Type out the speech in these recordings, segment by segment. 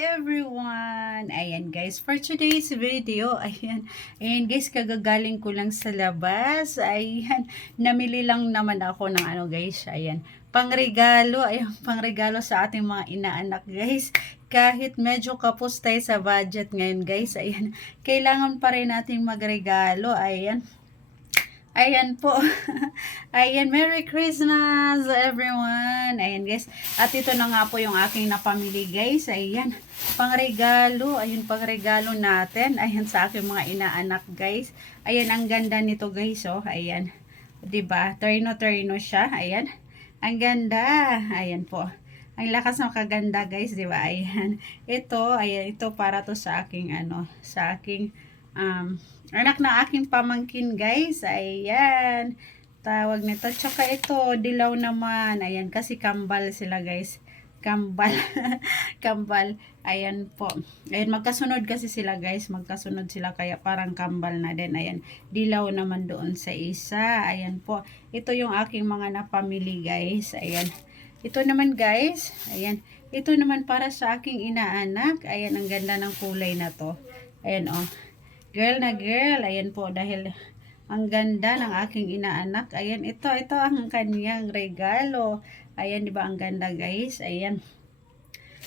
everyone! Ayan guys, for today's video, ayan guys, kagagaling ko lang sa labas. Ayan, namili lang naman ako ng ano guys, ayan, pangregalo, pangregalo sa ating mga inaanak guys. Kahit medyo kapos tayo sa budget ngayon guys, ayan, kailangan pa rin nating magregalo, ayan. Ayan po. Ayan, Merry Christmas everyone. Ayan guys. At ito na nga po yung aking napamili guys. Ayan, pangregalo. Ayun, pangregalo natin. Ayan, sa aking mga inaanak guys. Ayan, ang ganda nito guys. Oh, ayan. 'Di ba? Terno-terno siya. Ayan. Ang ganda. Ayan po. Ang lakas ng kaganda guys, 'di ba? Ayan. Ito, ayan, ito para to sa aking ano, sa aking anak na aking pamangkin guys. Ayan, tawag nito. Tsaka ito dilaw naman. Ayan, kasi kambal sila guys, kambal. Kambal. Ayan po, ayan, magkasunod kasi sila guys, magkasunod sila, kaya parang kambal na din. Ayan, dilaw naman doon sa isa. Ayan po, ito yung aking mga napamili guys. Ayan, ito naman guys, ayan, ito naman para sa aking inaanak. Ayan, ang ganda ng kulay na to. Ayan, oh, girl na girl. Ayan po, dahil ang ganda ng aking inaanak. Ayan, ito ang kanyang regalo. Ayan, di ba ang ganda guys? Ayan.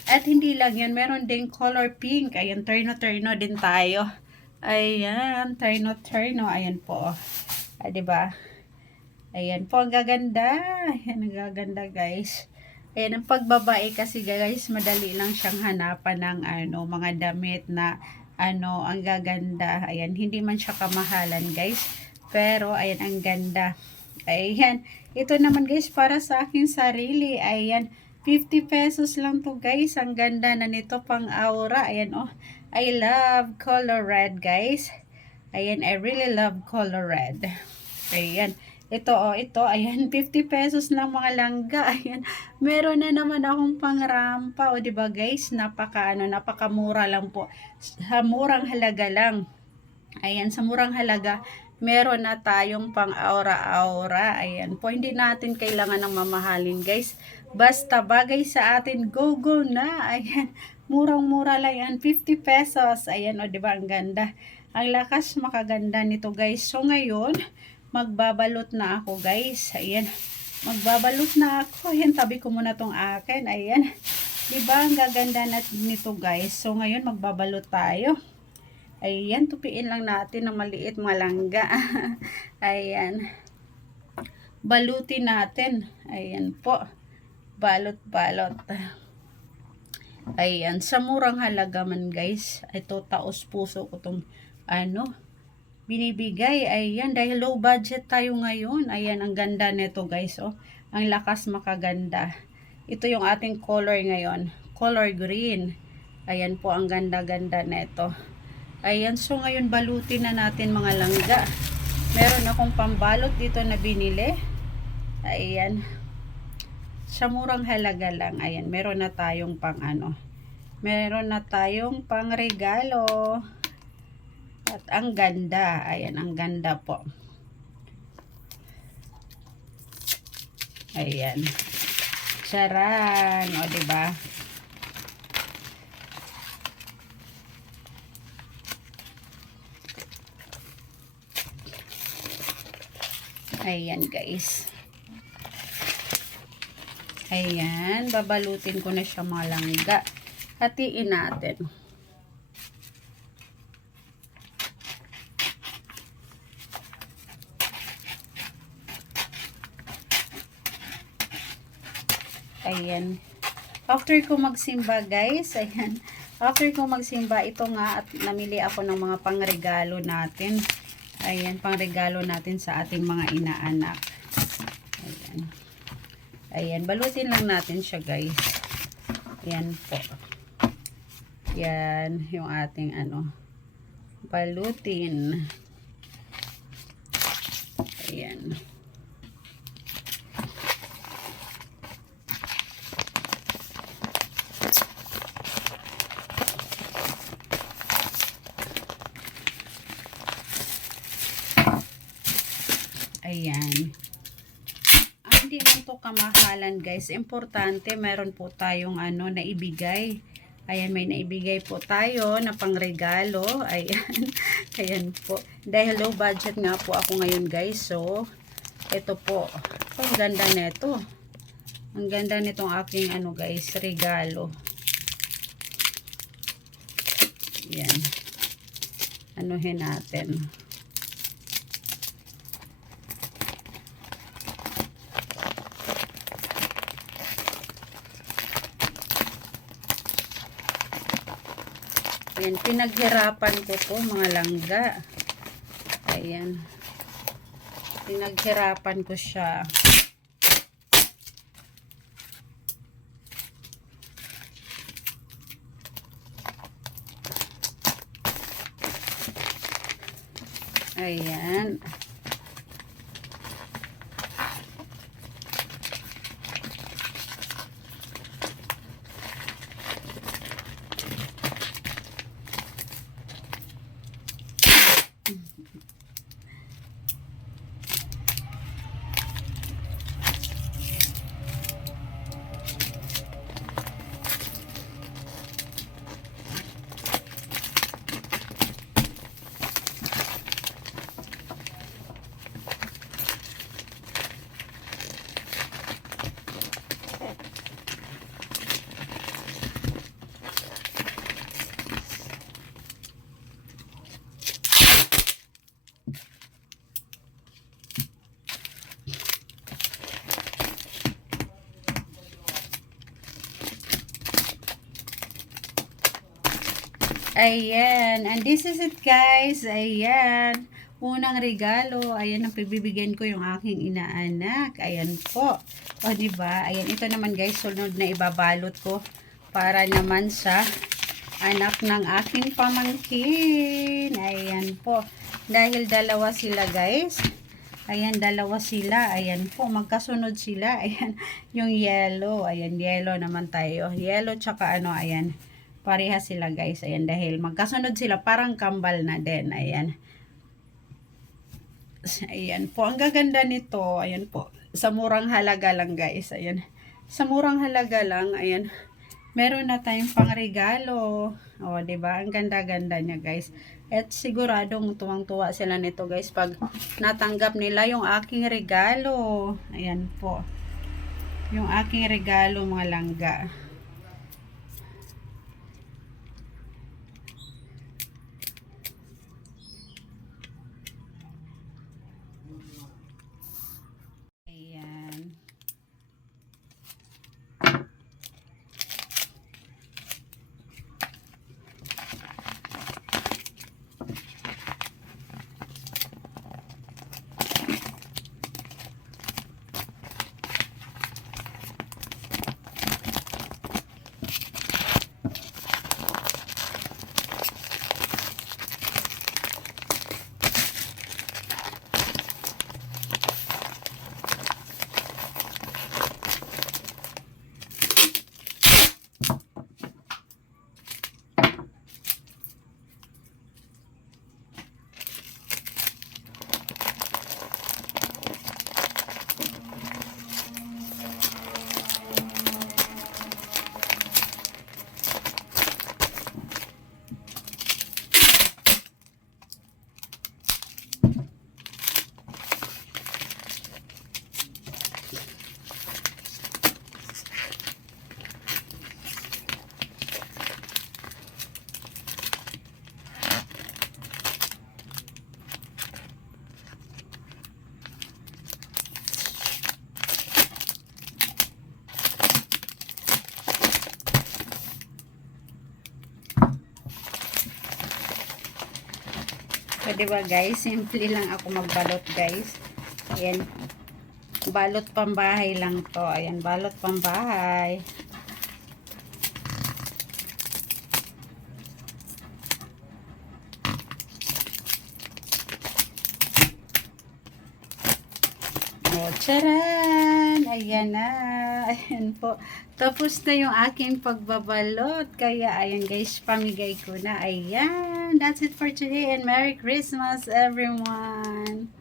At hindi lang yan, meron ding color pink. Ayan, terno-terno din tayo. Ayan, terno-terno. Ayan po. Di ba? Ayan po, ang gaganda. Ayan, ang gaganda guys. Ayan, ang pagbabae kasi guys, madali lang siyang hanapan ng ano, mga damit na ano, ang gaganda. Ayan, hindi man siya kamahalan guys, pero ayan, ang ganda. Ayan, ito naman guys para sa aking sarili. Ayan, 50 pesos lang to guys. Ang ganda na nito, pang aura. Ayan, oh, I love color red guys. Ayan, I really love color red. Ayan, ito, oh, ito, ayan, 50 pesos lang mga langga. Ayan, meron na naman akong pangrampa, o, di ba guys? Napakamura lang po. Sa murang halaga lang. Ayan, sa murang halaga, meron na tayong pang aura-aura. Ayan po, hindi natin kailangan ng mamahalin guys. Basta bagay sa atin, go na. Ayan, murang-mura lang yan, 50 pesos. Ayan, o, di ba ang ganda? Ang lakas makaganda nito guys. So ngayon, magbabalot na ako guys. Ayan, magbabalot na ako. Ayan, tabi ko muna tong akin. Ayan, diba ang gaganda nito guys. So ngayon, magbabalot tayo. Ayan, tupiin lang natin ng maliit mga langga. Ayan, balutin natin. Ayan po, balot-balot. Ayan, sa murang halaga man guys. Ito, taos puso ko tong ano, binibigay. Ayan, dahil low budget tayo ngayon. Ayan, ang ganda nito guys. Oh, ang lakas makaganda. Ito yung ating color ngayon, color green. Ayan po, ang ganda-ganda nito. Ayan, so ngayon balutin na natin mga langga. Meron akong pambalot dito na binili. Ayan, sa murang halaga lang. Ayan, meron na tayong pang ano, meron na tayong pang regalo. At ang ganda. Ayan, ang ganda po. Ayan, charan, o, diba? Ayan guys. Ayan, babalutin ko na siya mga langga. Hatiin natin. Ayan. After ko magsimba guys, ayan, after ko magsimba, ito nga, at namili ako ng mga pangregalo natin. Ayan, pangregalo natin sa ating mga inaanak. Ayan. Ayan, balutin lang natin siya guys. Ayan po. Yan, yung ating ano, balutin. Ayan. Ayan. Hindi man to kamahalan guys. Importante meron po tayong ano na ibigay. Ayan, may naibigay po tayo na pangregalo. Ayan. Ayan po. Dahil low budget nga po ako ngayon guys. So, ito po. Ang ganda nito. Ang ganda nitong aking ano guys, regalo. Ayan. Anuhin natin. Ayan, pinaghirapan ko to mga langga. Ayan. Pinaghirapan ko siya. Ayan. Ayan. And this is it guys. Ayan. Unang regalo. Ayan ang pibibigyan ko yung aking inaanak. Ayan po. O diba? Ayan. Ito naman guys. Sunod na ibabalot ko. Para naman sa anak ng aking pamangkin. Ayan po. Dahil dalawa sila guys. Ayan, dalawa sila. Ayan po, magkasunod sila. Ayan, yung yellow. Ayan, yellow naman tayo. Yellow tsaka ano, ayan. Pareha sila guys. Ayan, dahil magkasunod sila. Parang kambal na din. Ayan. Ayan po, ang gaganda nito. Ayan po, sa murang halaga lang guys. Ayan, sa murang halaga lang. Ayan, meron na tayong pangregalo. O, diba? Ang ganda-ganda niya guys. At siguradong tuwang-tuwa sila nito guys pag natanggap nila yung aking regalo. Ayan po. Yung aking regalo mga langga. Ayan. So, diba guys, simple lang ako magbalot guys. Ayan, balot pambahay lang to. Ayan, balot pambahay. O, charan! Ayan na. Ayan po. Tapos na yung aking pagbabalot. Kaya, ayan guys, pamigay ko na. Ayan. That's it for today and Merry Christmas everyone!